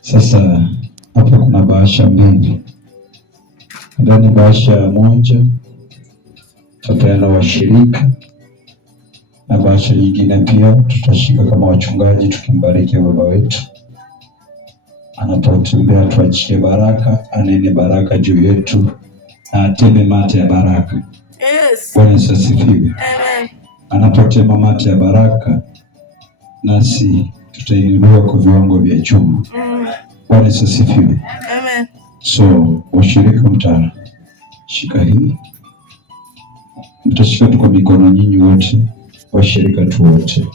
Sasa hapa kuna bahasha mbili. Ndani bahasha moja tutapeana washirika, na bahasha nyingine pia tutashika kama wachungaji tukimbariki baba wetu. Anapotembea tuachie baraka, anene baraka juu yetu, na ateme mate ya baraka. Yes. Bwana Yesu asifiwe. Amen. Anapotema mate ya baraka, nasi tutainuliwa kwa viwango vya juu. Bwana Yesu asifiwe. Amen. So washirika mtashika hii, mtashika tu kwa mikono nyinyi wote, washirika tu wote,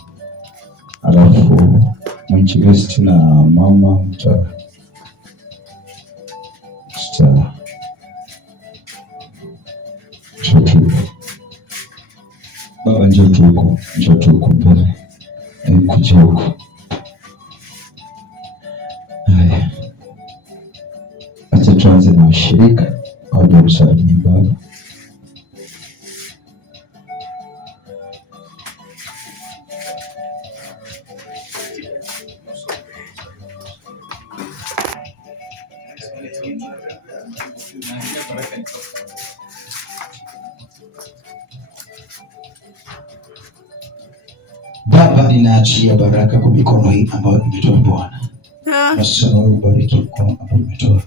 alafu mwinjilisti na mama baba njoo tu huko mbele, kuja huko. Haya, acha tuanze na washirika waje msalimie baba. Baba, ninaachia baraka kwa mikono hii ambayo imetoa Bwana. Nasema wewe ubariki mkono ambao umetoa.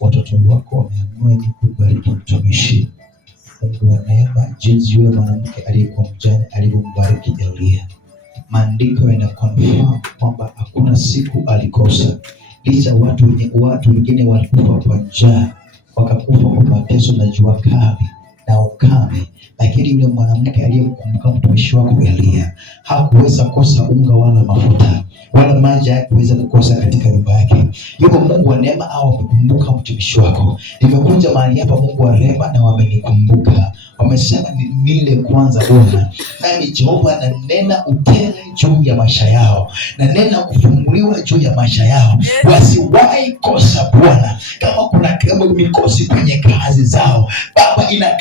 Watoto wako wameamua ni kubariki mtumishi. Mungu wa neema, jinsi yule mwanamke aliyekuwa mjane alivyombariki Elia. Maandiko yanakonfirm kwamba hakuna siku alikosa. Licha watu wengine walikufa kwa njaa, wakakufa kwa mateso na jua kali na ukame, lakini yule mwanamke aliyemkumbuka mtumishi wako Elia hakuweza kosa unga wala mafuta wala maji, hakuweza kukosa katika nyumba yake. Yuko Mungu wa neema au amekumbuka mtumishi wako. Nimekuja mahali hapa Mungu wa rehema na wamenikumbuka. Wamesema nile kwanza Bwana. Nami Jehova na nena utele juu ya maisha yao. Na nena kufunguliwa juu ya maisha yao. Wasiwahi kosa Bwana. Kama kuna mikosi kwenye kazi zao, Baba